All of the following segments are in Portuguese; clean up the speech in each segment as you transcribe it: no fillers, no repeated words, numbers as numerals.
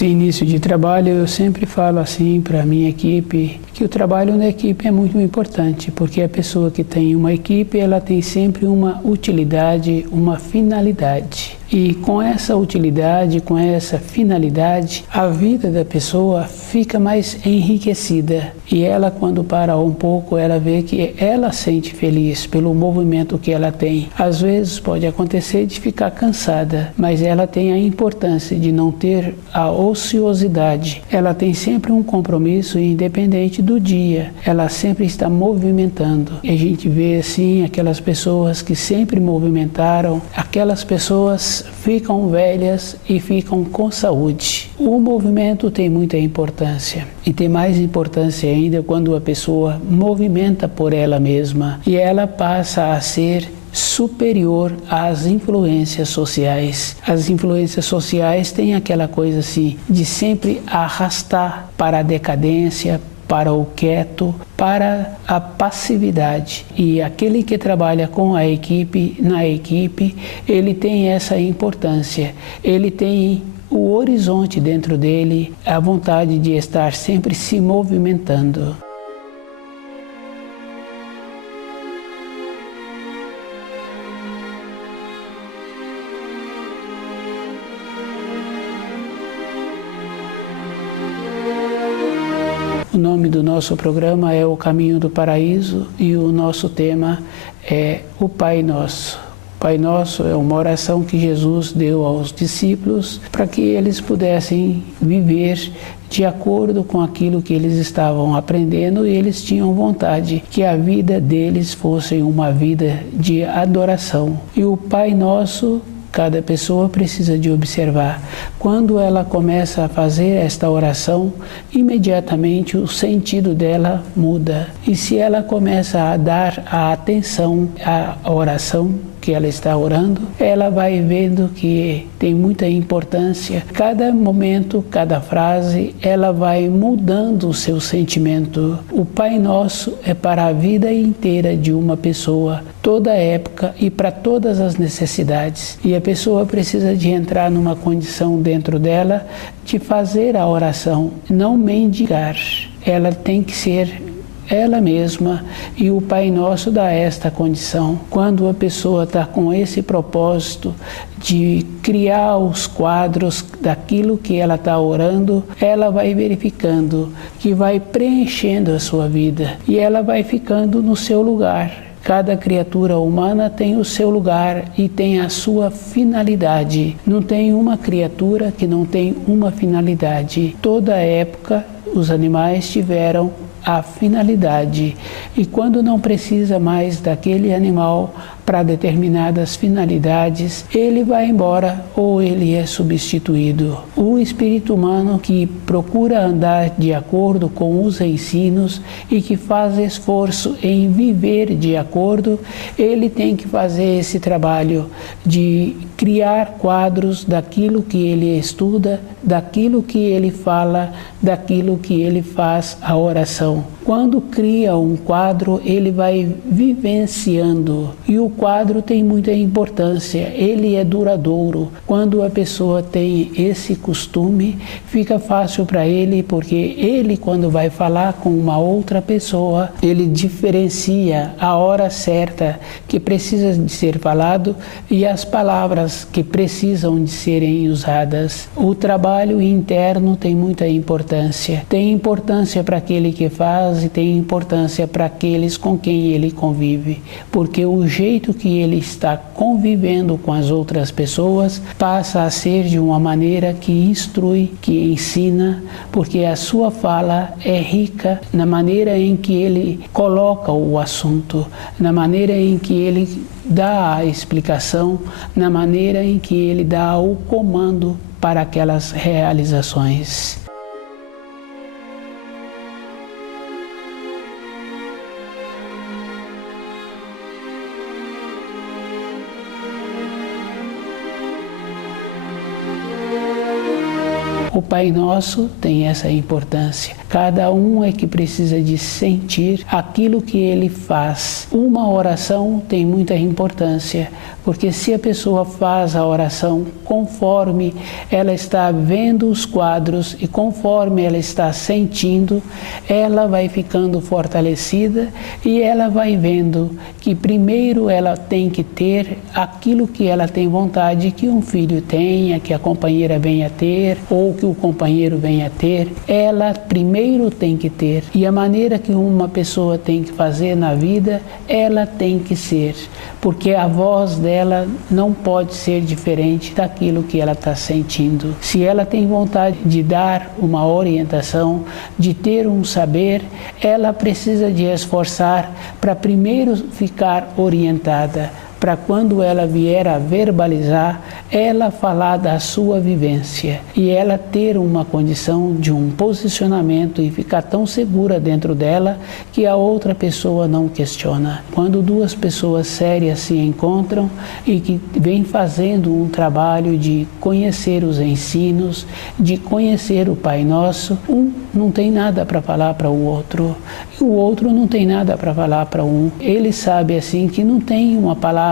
Esse início de trabalho, eu sempre falo assim para a minha equipe, que o trabalho na equipe é muito importante, porque a pessoa que tem uma equipe, ela tem sempre uma utilidade, uma finalidade. E com essa utilidade, com essa finalidade, a vida da pessoa fica mais enriquecida. E ela, quando para um pouco, ela vê que ela sente feliz pelo movimento que ela tem. Às vezes pode acontecer de ficar cansada, mas ela tem a importância de não ter a ociosidade. Ela tem sempre um compromisso independente do dia. Ela sempre está movimentando. E a gente vê assim aquelas pessoas que sempre movimentaram, aquelas pessoas ficam velhas e ficam com saúde. O movimento tem muita importância e tem mais importância ainda quando a pessoa movimenta por ela mesma e ela passa a ser superior às influências sociais. As influências sociais têm aquela coisa assim de sempre arrastar para a decadência, para o quieto, para a passividade. E aquele que trabalha com a equipe, na equipe, ele tem essa importância. Ele tem o horizonte dentro dele, a vontade de estar sempre se movimentando. O nome do nosso programa é O Caminho do Paraíso e o nosso tema é o Pai Nosso. O Pai Nosso é uma oração que Jesus deu aos discípulos para que eles pudessem viver de acordo com aquilo que eles estavam aprendendo e eles tinham vontade que a vida deles fosse uma vida de adoração. E o Pai Nosso, cada pessoa precisa de observar. Quando ela começa a fazer esta oração, imediatamente o sentido dela muda. E se ela começa a dar a atenção à oração que ela está orando, ela vai vendo que tem muita importância. Cada momento, cada frase, ela vai mudando o seu sentimento. O Pai Nosso é para a vida inteira de uma pessoa, toda época e para todas as necessidades. E a pessoa precisa de entrar numa condição dentro dela de fazer a oração, não mendigar. Ela tem que ser ela mesma, e o Pai Nosso dá esta condição. Quando a pessoa está com esse propósito de criar os quadros daquilo que ela está orando, ela vai verificando que vai preenchendo a sua vida e ela vai ficando no seu lugar. Cada criatura humana tem o seu lugar e tem a sua finalidade. Não tem uma criatura que não tem uma finalidade. Toda época os animais tiveram a finalidade, e quando não precisa mais daquele animal para determinadas finalidades, ele vai embora ou ele é substituído. O espírito humano que procura andar de acordo com os ensinos e que faz esforço em viver de acordo, ele tem que fazer esse trabalho de criar quadros daquilo que ele estuda, daquilo que ele fala, daquilo que ele faz a oração. Quando cria um quadro, ele vai vivenciando, e o quadro tem muita importância, ele é duradouro. Quando a pessoa tem esse costume, fica fácil para ele, porque ele, quando vai falar com uma outra pessoa, ele diferencia a hora certa que precisa de ser falado e as palavras que precisam de serem usadas. O trabalho interno tem muita importância. Tem importância para aquele que faz e tem importância para aqueles com quem ele convive, porque o jeito que ele está convivendo com as outras pessoas passa a ser de uma maneira que instrui, que ensina, porque a sua fala é rica na maneira em que ele coloca o assunto, na maneira em que ele dá a explicação, na maneira em que ele dá o comando para aquelas realizações. O Pai Nosso tem essa importância. Cada um é que precisa de sentir aquilo que ele faz. Uma oração tem muita importância, porque se a pessoa faz a oração conforme ela está vendo os quadros e conforme ela está sentindo, ela vai ficando fortalecida e ela vai vendo que primeiro ela tem que ter aquilo que ela tem vontade que um filho tenha, que a companheira venha a ter ou que o companheiro venha a ter. Ela primeiro tem que ter, e a maneira que uma pessoa tem que fazer na vida, ela tem que ser, porque a voz dela não pode ser diferente daquilo que ela está sentindo. Se ela tem vontade de dar uma orientação, de ter um saber, ela precisa de esforçar para primeiro ficar orientada, para quando ela vier a verbalizar, ela falar da sua vivência e ela ter uma condição de um posicionamento e ficar tão segura dentro dela que a outra pessoa não questiona. Quando duas pessoas sérias se encontram e que vêm fazendo um trabalho de conhecer os ensinos, de conhecer o Pai Nosso, um não tem nada para falar para o outro e o outro não tem nada para falar para um. Ele sabe assim que não tem uma palavra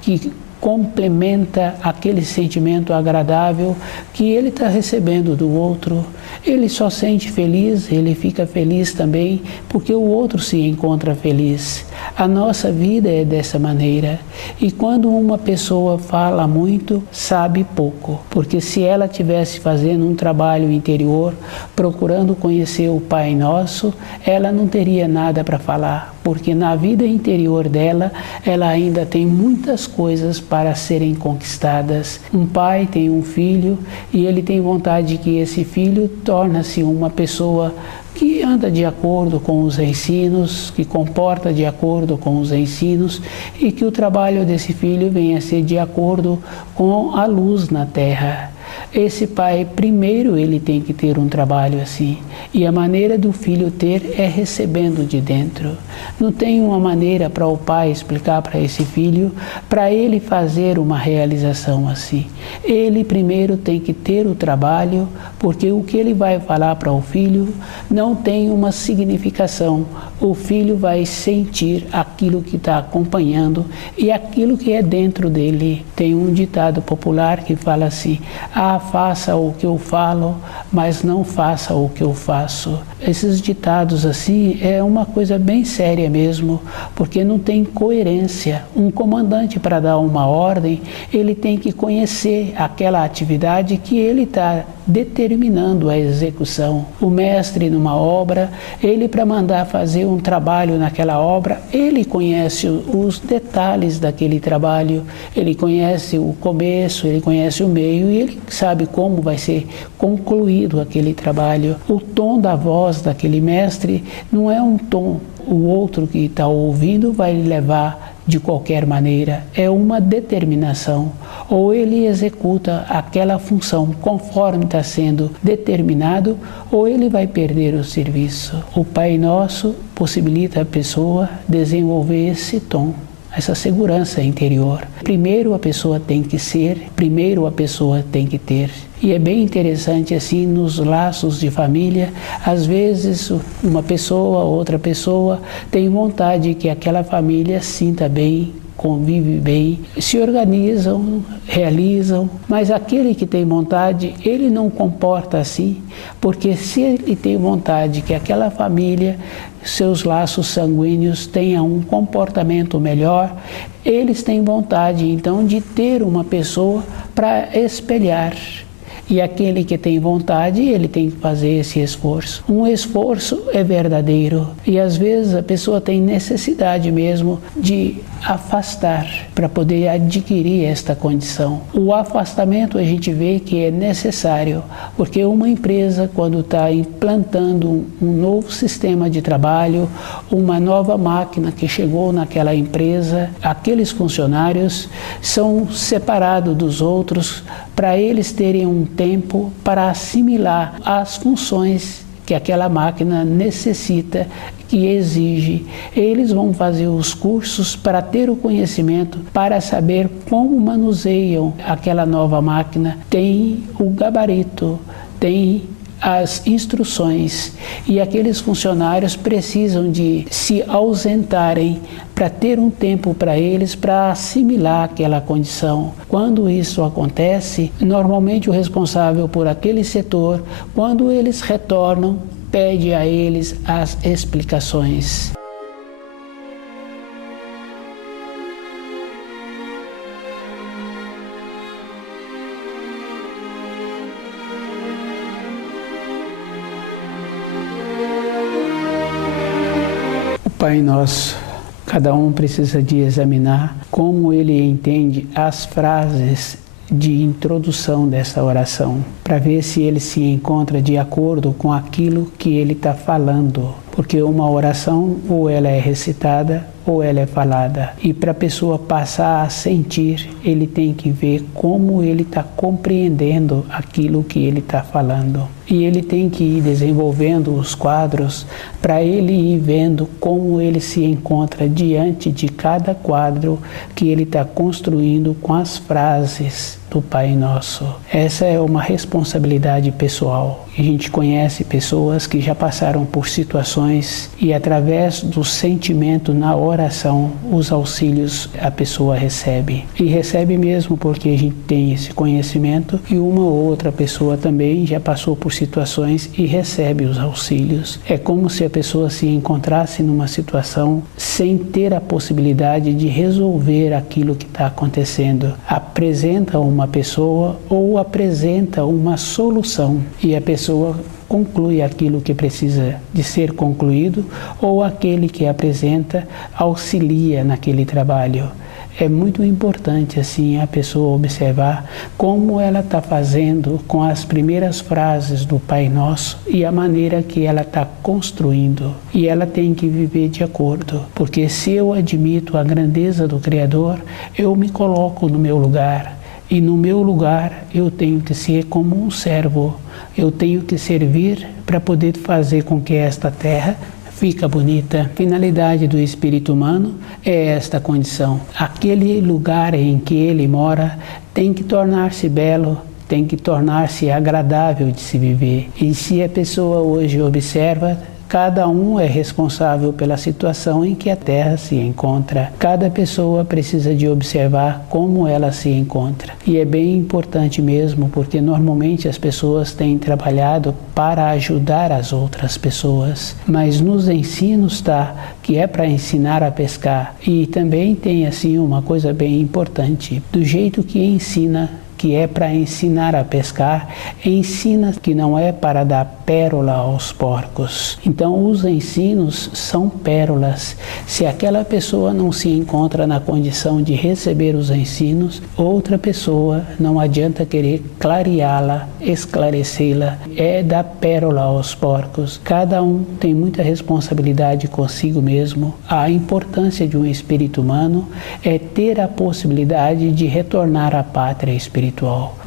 que complementa aquele sentimento agradável que ele está recebendo do outro. Ele só sente feliz, ele fica feliz também porque o outro se encontra feliz. A nossa vida é dessa maneira. E quando uma pessoa fala muito, sabe pouco. Porque se ela estivesse fazendo um trabalho interior, procurando conhecer o Pai Nosso, ela não teria nada para falar. Porque na vida interior dela, ela ainda tem muitas coisas para serem conquistadas. Um pai tem um filho e ele tem vontade de que esse filho torne-se uma pessoa que anda de acordo com os ensinos, que comporta de acordo com os ensinos e que o trabalho desse filho venha a ser de acordo com a luz na terra. Esse pai, primeiro, ele tem que ter um trabalho assim. E a maneira do filho ter é recebendo de dentro. Não tem uma maneira para o pai explicar para esse filho, para ele fazer uma realização assim. Ele primeiro tem que ter o trabalho, porque o que ele vai falar para o filho não tem uma significação. O filho vai sentir aquilo que está acompanhando e aquilo que é dentro dele. Tem um ditado popular que fala assim: faça o que eu falo, mas não faça o que eu faço. Esses ditados assim é uma coisa bem séria mesmo, porque não tem coerência. Um comandante, para dar uma ordem, ele tem que conhecer aquela atividade que ele está determinando a execução. O mestre numa obra, ele para mandar fazer um trabalho naquela obra, ele conhece os detalhes daquele trabalho, ele conhece o começo, ele conhece o meio e ele sabe como vai ser concluído aquele trabalho. O tom da voz daquele mestre não é um tom, o outro que está ouvindo vai levar de qualquer maneira, é uma determinação. Ou ele executa aquela função conforme está sendo determinado, ou ele vai perder o serviço. O Pai Nosso possibilita a pessoa desenvolver esse tom, essa segurança interior. Primeiro a pessoa tem que ser, primeiro a pessoa tem que ter. E é bem interessante assim nos laços de família, às vezes uma pessoa, outra pessoa tem vontade que aquela família sinta bem, convive bem, se organizam, realizam, mas aquele que tem vontade, ele não comporta assim, porque se ele tem vontade que aquela família, seus laços sanguíneos tenham um comportamento melhor, eles têm vontade então de ter uma pessoa para espelhar. E aquele que tem vontade, ele tem que fazer esse esforço. Um esforço é verdadeiro e às vezes a pessoa tem necessidade mesmo de afastar para poder adquirir esta condição. O afastamento a gente vê que é necessário, porque uma empresa quando está implantando um novo sistema de trabalho, uma nova máquina que chegou naquela empresa, aqueles funcionários são separados dos outros para eles terem um tempo para assimilar as funções que aquela máquina necessita, que exige. Eles vão fazer os cursos para ter o conhecimento, para saber como manuseiam aquela nova máquina. Tem o gabarito, tem as instruções e aqueles funcionários precisam de se ausentarem para ter um tempo para eles para assimilar aquela condição. Quando isso acontece, normalmente o responsável por aquele setor, quando eles retornam, pede a eles as explicações. Pai Nosso, cada um precisa de examinar como ele entende as frases de introdução dessa oração, para ver se ele se encontra de acordo com aquilo que ele está falando. Porque uma oração, ou ela é recitada, ou ela é falada. E para a pessoa passar a sentir, ele tem que ver como ele está compreendendo aquilo que ele está falando. E ele tem que ir desenvolvendo os quadros para ele ir vendo como ele se encontra diante de cada quadro que ele está construindo com as frases do Pai Nosso. Essa é uma responsabilidade pessoal. A gente conhece pessoas que já passaram por situações e através do sentimento na oração, os auxílios a pessoa recebe. E recebe mesmo porque a gente tem esse conhecimento e uma ou outra pessoa também já passou por situações e recebe os auxílios. É como se a pessoa se encontrasse numa situação sem ter a possibilidade de resolver aquilo que está acontecendo. Apresenta uma pessoa ou apresenta uma solução e a pessoa conclui aquilo que precisa de ser concluído ou aquele que apresenta auxilia naquele trabalho. É muito importante assim a pessoa observar como ela está fazendo com as primeiras frases do Pai Nosso e a maneira que ela está construindo. E ela tem que viver de acordo, porque se eu admito a grandeza do Criador, eu me coloco no meu lugar. E no meu lugar eu tenho que ser como um servo, eu tenho que servir para poder fazer com que esta terra fique bonita. A finalidade do espírito humano é esta condição. Aquele lugar em que ele mora tem que tornar-se belo, tem que tornar-se agradável de se viver. E se a pessoa hoje observa, cada um é responsável pela situação em que a Terra se encontra. Cada pessoa precisa de observar como ela se encontra. E é bem importante mesmo, porque normalmente as pessoas têm trabalhado para ajudar as outras pessoas. Mas nos ensinos está que é para ensinar a pescar. E também tem assim uma coisa bem importante. Do jeito que ensina, que é para ensinar a pescar, ensina que não é para dar pérola aos porcos. Então os ensinos são pérolas. Se aquela pessoa não se encontra na condição de receber os ensinos, outra pessoa não adianta querer clareá-la, esclarecê-la, é dar pérola aos porcos. Cada um tem muita responsabilidade consigo mesmo. A importância de um espírito humano é ter a possibilidade de retornar à pátria espiritual.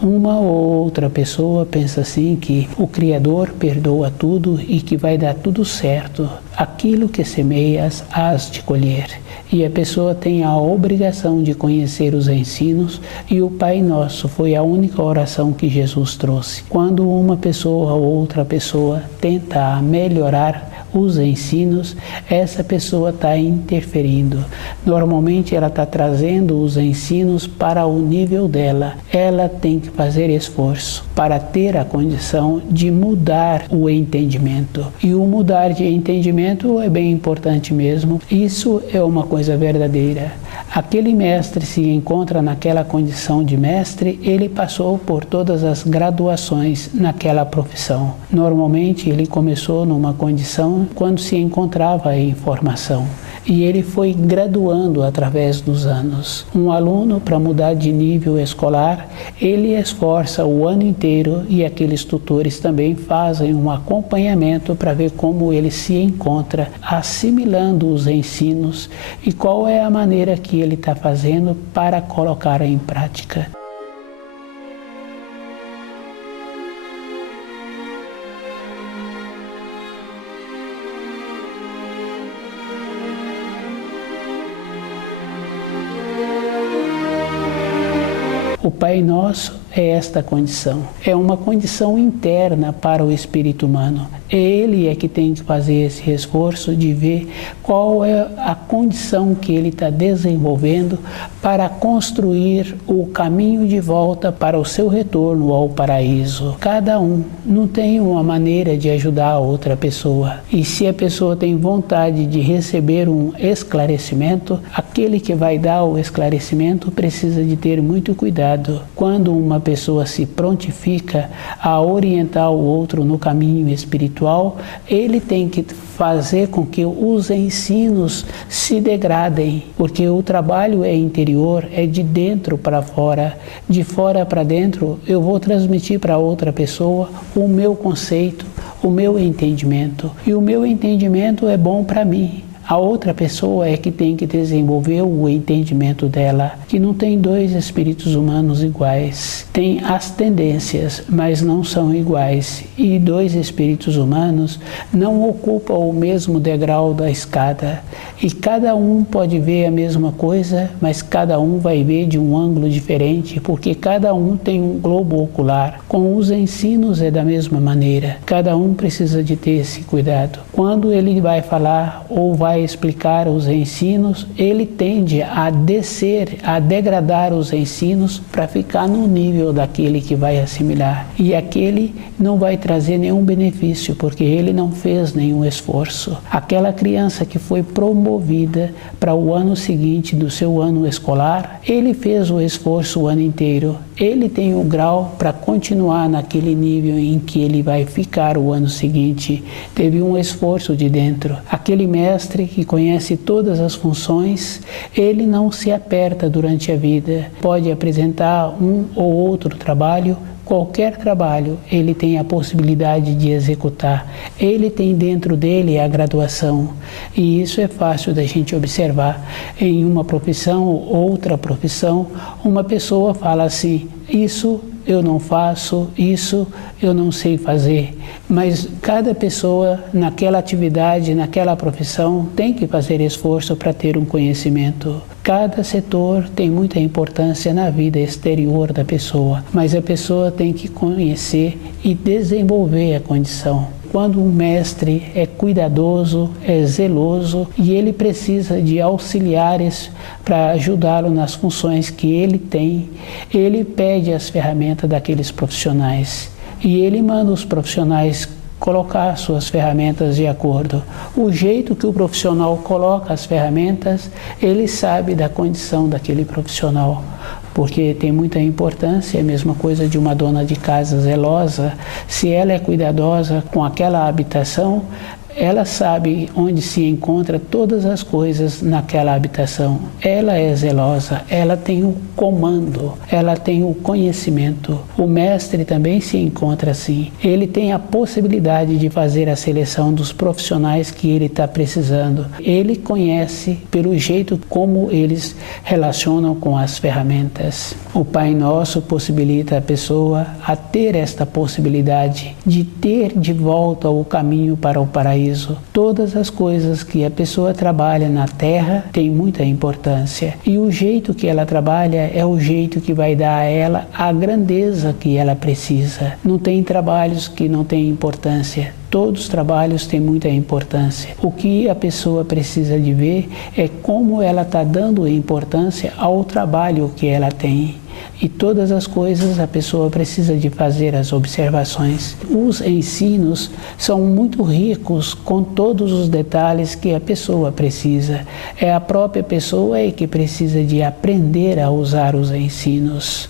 Uma ou outra pessoa pensa assim que o Criador perdoa tudo e que vai dar tudo certo. Aquilo que semeias, hás de colher. E a pessoa tem a obrigação de conhecer os ensinos e o Pai Nosso foi a única oração que Jesus trouxe. Quando uma pessoa ou outra pessoa tenta melhorar os ensinos, essa pessoa está interferindo. Normalmente ela está trazendo os ensinos para o nível dela. Ela tem que fazer esforço para ter a condição de mudar o entendimento. E o mudar de entendimento é bem importante mesmo. Isso é uma coisa verdadeira. Aquele mestre se encontra naquela condição de mestre, ele passou por todas as graduações naquela profissão. Normalmente ele começou numa condição quando se encontrava em formação. E ele foi graduando através dos anos. Um aluno, para mudar de nível escolar, ele esforça o ano inteiro e aqueles tutores também fazem um acompanhamento para ver como ele se encontra assimilando os ensinos e qual é a maneira que ele está fazendo para colocar em prática. O Pai Nosso é esta condição. É uma condição interna para o espírito humano. Ele é que tem que fazer esse esforço de ver qual é a condição que ele está desenvolvendo para construir o caminho de volta para o seu retorno ao paraíso. Cada um não tem uma maneira de ajudar a outra pessoa. E se a pessoa tem vontade de receber um esclarecimento, aquele que vai dar o esclarecimento precisa de ter muito cuidado. Quando uma pessoa se prontifica a orientar o outro no caminho espiritual, ele tem que fazer com que os ensinos se degradem, porque o trabalho é interior, é de dentro para fora. De fora para dentro, eu vou transmitir para outra pessoa o meu conceito, o meu entendimento. E o meu entendimento é bom para mim. A outra pessoa é que tem que desenvolver o entendimento dela, que não tem dois espíritos humanos iguais. Tem as tendências, mas não são iguais. E dois espíritos humanos não ocupam o mesmo degrau da escada. E cada um pode ver a mesma coisa, mas cada um vai ver de um ângulo diferente, porque cada um tem um globo ocular. Com os ensinos é da mesma maneira. Cada um precisa de ter esse cuidado. Quando ele vai falar ou vai explicar os ensinos, ele tende a descer, a degradar os ensinos para ficar no nível daquele que vai assimilar. E aquele não vai trazer nenhum benefício, porque ele não fez nenhum esforço. Aquela criança que foi promovida para o ano seguinte do seu ano escolar, ele fez o esforço o ano inteiro. Ele tem o grau para continuar naquele nível em que ele vai ficar o ano seguinte. Teve um esforço de dentro. Aquele mestre que conhece todas as funções, ele não se aperta durante a vida. Pode apresentar um ou outro trabalho, qualquer trabalho, ele tem a possibilidade de executar. Ele tem dentro dele a graduação. E isso é fácil da gente observar. Em uma profissão ou outra profissão, uma pessoa fala assim, isso eu não faço, isso eu não sei fazer. Mas cada pessoa naquela atividade, naquela profissão, tem que fazer esforço para ter um conhecimento. Cada setor tem muita importância na vida exterior da pessoa, mas a pessoa tem que conhecer e desenvolver a condição. Quando um mestre é cuidadoso, é zeloso e ele precisa de auxiliares para ajudá-lo nas funções que ele tem, ele pede as ferramentas daqueles profissionais e ele manda os profissionais colocar suas ferramentas de acordo. O jeito que o profissional coloca as ferramentas, ele sabe da condição daquele profissional. Porque tem muita importância, é a mesma coisa de uma dona de casa zelosa. Se ela é cuidadosa com aquela habitação, ela sabe onde se encontra todas as coisas naquela habitação. Ela é zelosa, ela tem o comando, ela tem o conhecimento. O mestre também se encontra assim. Ele tem a possibilidade de fazer a seleção dos profissionais que ele está precisando. Ele conhece pelo jeito como eles relacionam com as ferramentas. O Pai Nosso possibilita a pessoa a ter esta possibilidade de ter de volta o caminho para o paraíso. Todas as coisas que a pessoa trabalha na Terra têm muita importância. E o jeito que ela trabalha é o jeito que vai dar a ela a grandeza que ela precisa. Não tem trabalhos que não têm importância. Todos os trabalhos têm muita importância. O que a pessoa precisa de ver é como ela está dando importância ao trabalho que ela tem. E todas as coisas a pessoa precisa de fazer as observações. Os ensinos são muito ricos com todos os detalhes que a pessoa precisa. É a própria pessoa que precisa de aprender a usar os ensinos.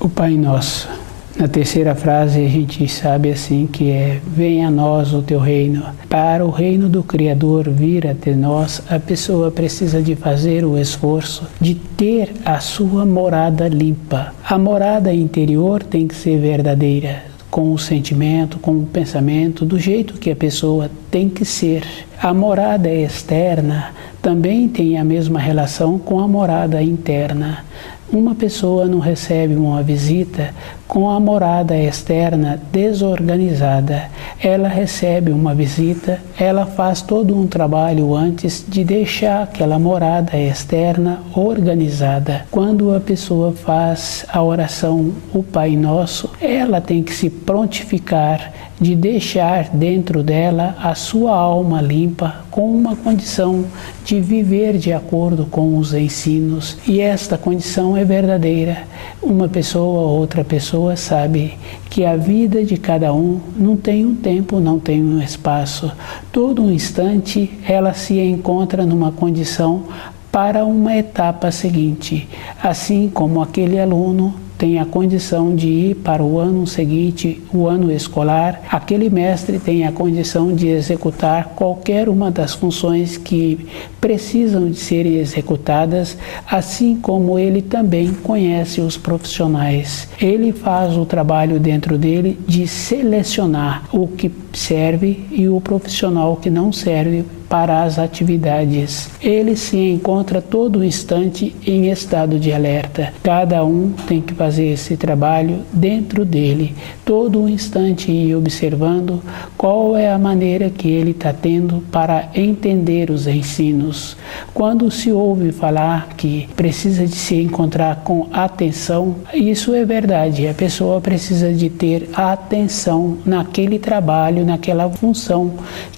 O Pai Nosso. Na terceira frase a gente sabe assim que é: venha a nós o teu reino. Para o reino do Criador vir até nós, a pessoa precisa de fazer o esforço de ter a sua morada limpa. A morada interior tem que ser verdadeira, com o sentimento, com o pensamento, do jeito que a pessoa tem que ser. A morada externa também tem a mesma relação com a morada interna. Uma pessoa não recebe uma visita com a morada externa desorganizada. Ela recebe uma visita, ela faz todo um trabalho antes de deixar aquela morada externa organizada. Quando a pessoa faz a oração O Pai Nosso, ela tem que se prontificar de deixar dentro dela a sua alma limpa, com uma condição de viver de acordo com os ensinos. E esta condição é verdadeira. Uma pessoa ou outra pessoa sabe que a vida de cada um não tem um tempo, não tem um espaço. Todo um instante ela se encontra numa condição para uma etapa seguinte, assim como aquele aluno tem a condição de ir para o ano seguinte, o ano escolar, aquele mestre tem a condição de executar qualquer uma das funções que precisam de serem executadas, assim como ele também conhece os profissionais. Ele faz o trabalho dentro dele de selecionar o que serve e o profissional que não serve para as atividades. Ele se encontra todo instante em estado de alerta. Cada um tem que fazer esse trabalho dentro dele, todo um instante ir observando qual é a maneira que ele está tendo para entender os ensinos. Quando se ouve falar que precisa de se encontrar com atenção, isso é verdade. A pessoa precisa de ter atenção naquele trabalho, naquela função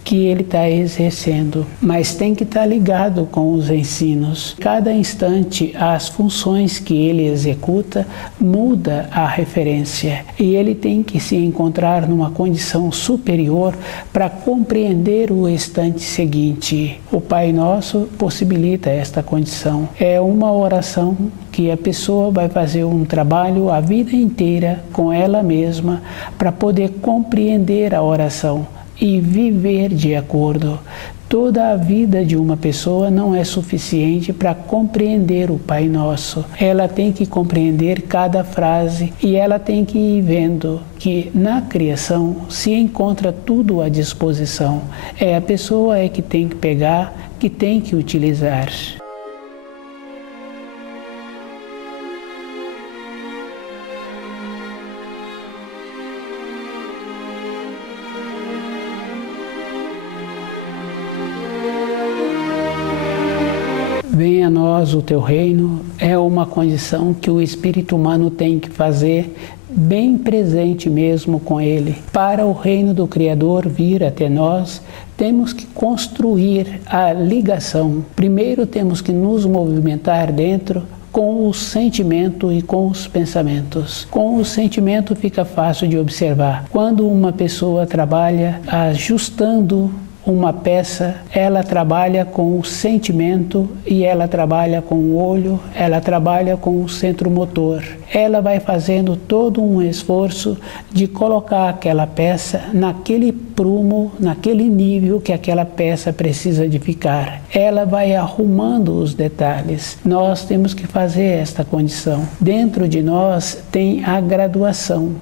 que ele está exercendo, mas tem que estar ligado com os ensinos. Cada instante, as funções que ele executa muda a referência e ele tem que se encontrar numa condição superior para compreender o instante seguinte. O Pai Nosso possibilita esta condição. É uma oração que a pessoa vai fazer um trabalho a vida inteira com ela mesma para poder compreender a oração e viver de acordo. Toda a vida de uma pessoa não é suficiente para compreender o Pai Nosso. Ela tem que compreender cada frase e ela tem que ir vendo que na criação se encontra tudo à disposição. É a pessoa que tem que pegar, que tem que utilizar. Venha a nós o teu reino é uma condição que o espírito humano tem que fazer bem presente mesmo com ele. Para o reino do Criador vir até nós, temos que construir a ligação. Primeiro temos que nos movimentar dentro com o sentimento e com os pensamentos. Com o sentimento fica fácil de observar. Quando uma pessoa trabalha ajustando uma peça, ela trabalha com o sentimento e ela trabalha com o olho, ela trabalha com o centro motor. Ela vai fazendo todo um esforço de colocar aquela peça naquele prumo, naquele nível que aquela peça precisa de ficar. Ela vai arrumando os detalhes. Nós temos que fazer esta condição. Dentro de nós tem a graduação.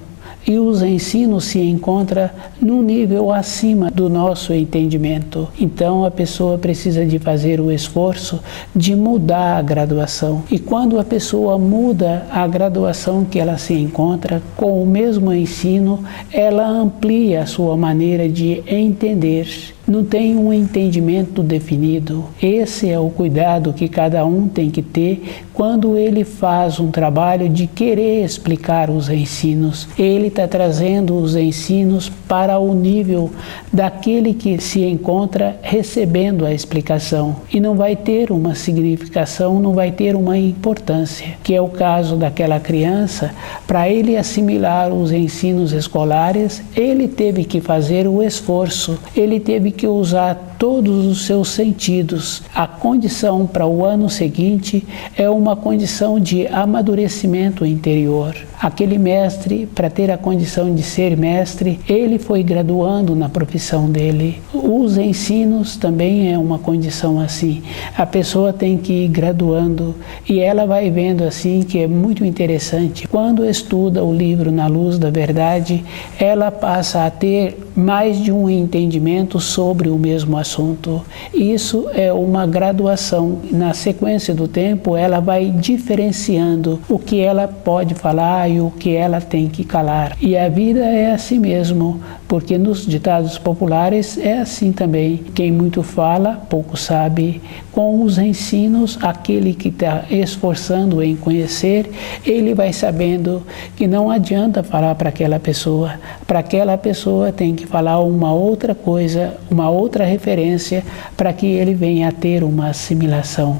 E os ensinos se encontram num nível acima do nosso entendimento. Então a pessoa precisa de fazer o esforço de mudar a graduação. E quando a pessoa muda a graduação que ela se encontra com o mesmo ensino, ela amplia a sua maneira de entender. Não tem um entendimento definido. Esse é o cuidado que cada um tem que ter quando ele faz um trabalho de querer explicar os ensinos. Ele está trazendo os ensinos para o nível daquele que se encontra recebendo a explicação. E não vai ter uma significação, não vai ter uma importância, que é o caso daquela criança. Para ele assimilar os ensinos escolares, ele teve que fazer o esforço, ele teve que usar todos os seus sentidos. A condição para o ano seguinte é uma condição de amadurecimento interior. Aquele mestre, para ter a condição de ser mestre, ele foi graduando na profissão dele. Os ensinos também é uma condição assim. A pessoa tem que ir graduando e ela vai vendo assim que é muito interessante. Quando estuda o livro Na Luz da Verdade, ela passa a ter mais de um entendimento sobre o mesmo assunto. Isso é uma graduação. Na sequência do tempo, ela vai diferenciando o que ela pode falar raio que ela tem que calar. E a vida é assim mesmo, porque nos ditados populares é assim também. Quem muito fala, pouco sabe. Com os ensinos, aquele que está esforçando em conhecer, ele vai sabendo que não adianta falar para aquela pessoa. Para aquela pessoa tem que falar uma outra coisa, uma outra referência, para que ele venha a ter uma assimilação.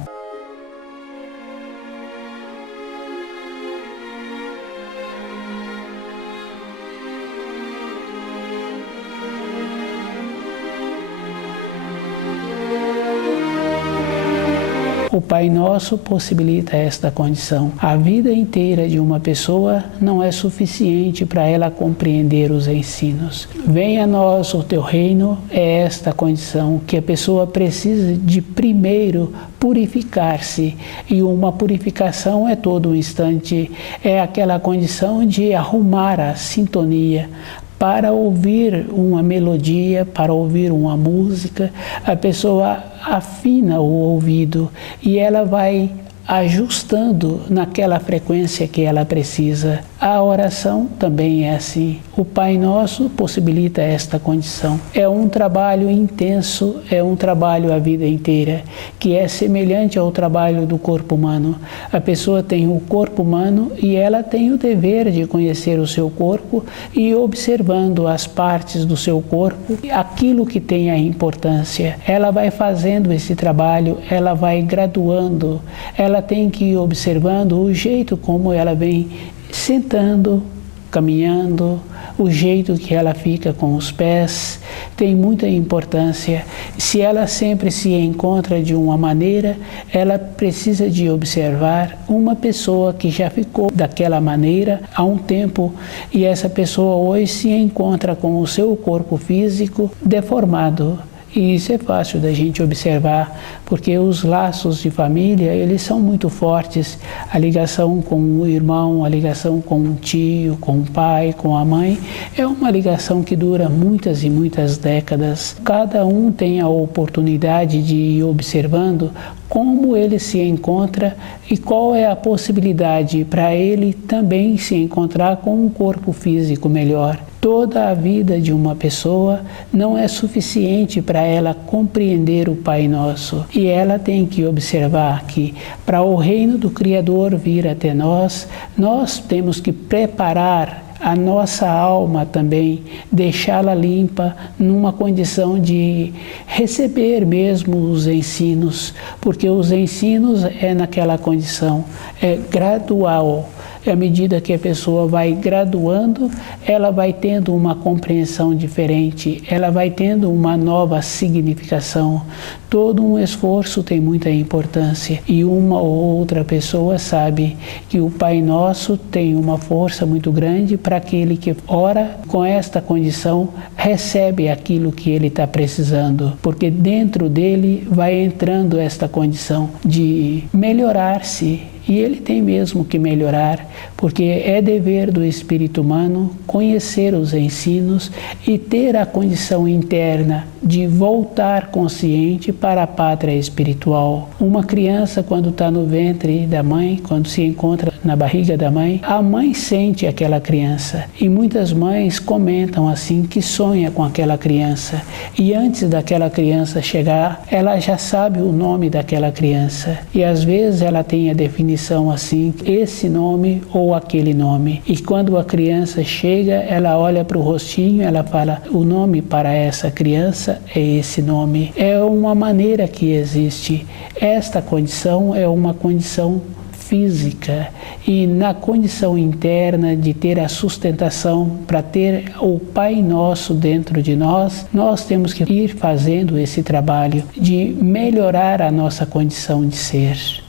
O Pai Nosso possibilita esta condição. A vida inteira de uma pessoa não é suficiente para ela compreender os ensinos. Venha a nós o teu reino, é esta condição que a pessoa precisa de primeiro purificar-se. E uma purificação é todo um instante, é aquela condição de arrumar a sintonia. Para ouvir uma melodia, para ouvir uma música, a pessoa afina o ouvido e ela vai ajustando naquela frequência que ela precisa. A oração também é assim. O Pai Nosso possibilita esta condição. É um trabalho intenso, é um trabalho a vida inteira, que é semelhante ao trabalho do corpo humano. A pessoa tem o corpo humano e ela tem o dever de conhecer o seu corpo e observando as partes do seu corpo, aquilo que tem a importância. Ela vai fazendo esse trabalho, ela vai graduando, ela tem que ir observando o jeito como ela vem sentando, caminhando, o jeito que ela fica com os pés, tem muita importância. Se ela sempre se encontra de uma maneira, ela precisa de observar uma pessoa que já ficou daquela maneira há um tempo e essa pessoa hoje se encontra com o seu corpo físico deformado. E isso é fácil da gente observar, porque os laços de família, eles são muito fortes. A ligação com o irmão, a ligação com o tio, com o pai, com a mãe, é uma ligação que dura muitas e muitas décadas. Cada um tem a oportunidade de ir observando como ele se encontra e qual é a possibilidade para ele também se encontrar com um corpo físico melhor. Toda a vida de uma pessoa não é suficiente para ela compreender o Pai Nosso. E ela tem que observar que, para o reino do Criador vir até nós, nós temos que preparar a nossa alma também, deixá-la limpa, numa condição de receber mesmo os ensinos, porque os ensinos é naquela condição, é gradual. À medida que a pessoa vai graduando, ela vai tendo uma compreensão diferente, ela vai tendo uma nova significação. Todo um esforço tem muita importância e uma ou outra pessoa sabe que o Pai Nosso tem uma força muito grande para aquele que ora com esta condição, recebe aquilo que ele está precisando, porque dentro dele vai entrando esta condição de melhorar-se. E ele tem mesmo que melhorar, porque é dever do espírito humano conhecer os ensinos e ter a condição interna de voltar consciente para a pátria espiritual. Uma criança, quando está no ventre da mãe, quando se encontra na barriga da mãe, a mãe sente aquela criança. E muitas mães comentam assim que sonha com aquela criança. E antes daquela criança chegar, ela já sabe o nome daquela criança. E às vezes ela tem a definição assim, esse nome ou aquele nome. E quando a criança chega, ela olha para o rostinho, ela fala, o nome para essa criança é esse nome. É uma maneira que existe. Esta condição é uma condição física e na condição interna de ter a sustentação para ter o Pai Nosso dentro de nós, nós temos que ir fazendo esse trabalho de melhorar a nossa condição de ser.